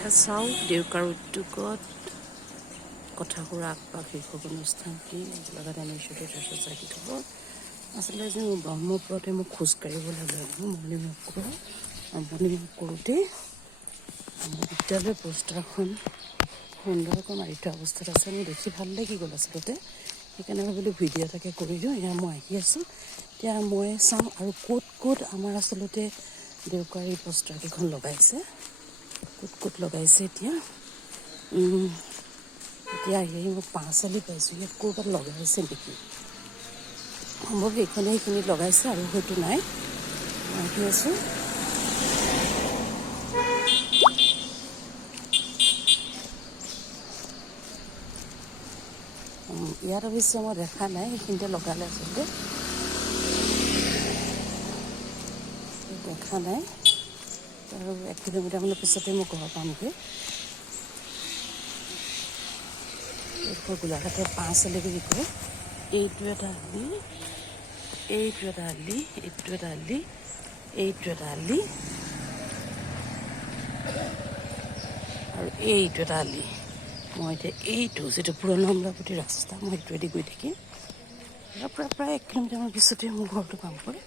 চাওঁ দেউকাৰ উদ্যোগত কথাসুৰা আগপাক শীৰ্ষক অনুষ্ঠানটি লগত আমি তাৰপিছত চাই থ'ব আচলতে যে মোৰ ব্ৰহ্মপুৰতে মোক খোজকাঢ়িবলৈ লৈ মৰ্ণিং ৱাক কৰোঁ আৰু মৰ্ণিং ৱাক কৰোঁতেই আমাৰ বিদ্যালয়ৰ পোষ্টাৰখন সুন্দৰকৈ মাৰি থোৱা অৱস্থাত আছে। মোৰ দেখি ভাল লাগি গ'ল আচলতে, সেইকাৰণে ভাবিলোঁ ভিডিঅ' এটাকে কৰি দিওঁ। এয়া মই আহি আছোঁ, এতিয়া মই চাওঁ আৰু ক'ত ক'ত আমাৰ আচলতে দেউকাৰ এই পোষ্টাৰকেইখন লগাইছে, ক'ত লগাইছে। এতিয়া আহি মই পাঁচআলি পাইছোঁ, ইয়াত ক'ৰবাত লগাইছে নেকি, সম্ভৱ সেইখিনিত লগাইছে আৰু হয়তো নাই। মই আহি আছোঁ, ইয়াত অৱশ্যে মই দেখা নাই সেইখিনিতে লগালে, আচলতে দেখা নাই। আৰু 1 কিলোমিটাৰমানৰ পিছতে মই ঘৰ পামগৈ। গোলাঘাটৰ পাঁচআলি বুলি কয়। এইটো এটা আলি, এইটো এটা আলি, এইটো এটা আলি, এইটো এটা আলি আৰু এইটো এটা আলি। মই এতিয়া এইটো যিটো পুৰণা অমৰাৱতী ৰাস্তা, মই সেইটোৱেদি গৈ থাকিম। প্ৰায় 1 কিলোমিটাৰমান পিছতে মোৰ ঘৰটো পামগৈ।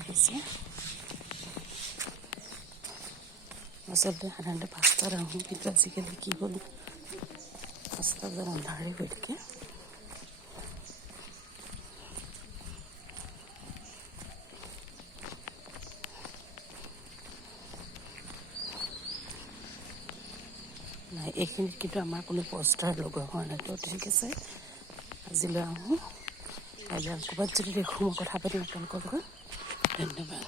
আহিছে আচলতে সাধাৰণতে 5টাত আহোঁ, কিন্তু আজিকালি কি হ'ল 5টা বজাত আন্ধাৰে হৈ থাকে। নাই, এইখিনিত কিন্তু আমাৰ কোনো পোষ্টাৰ লগোৱা হোৱা নাই। তো ঠিক আছে, আজিলৈ আহোঁ। কাইলৈ ক'ৰবাত যদি দেখোঁ মই কথা পাতিম আপোনালোকৰ লগত। ধন্যবাদ।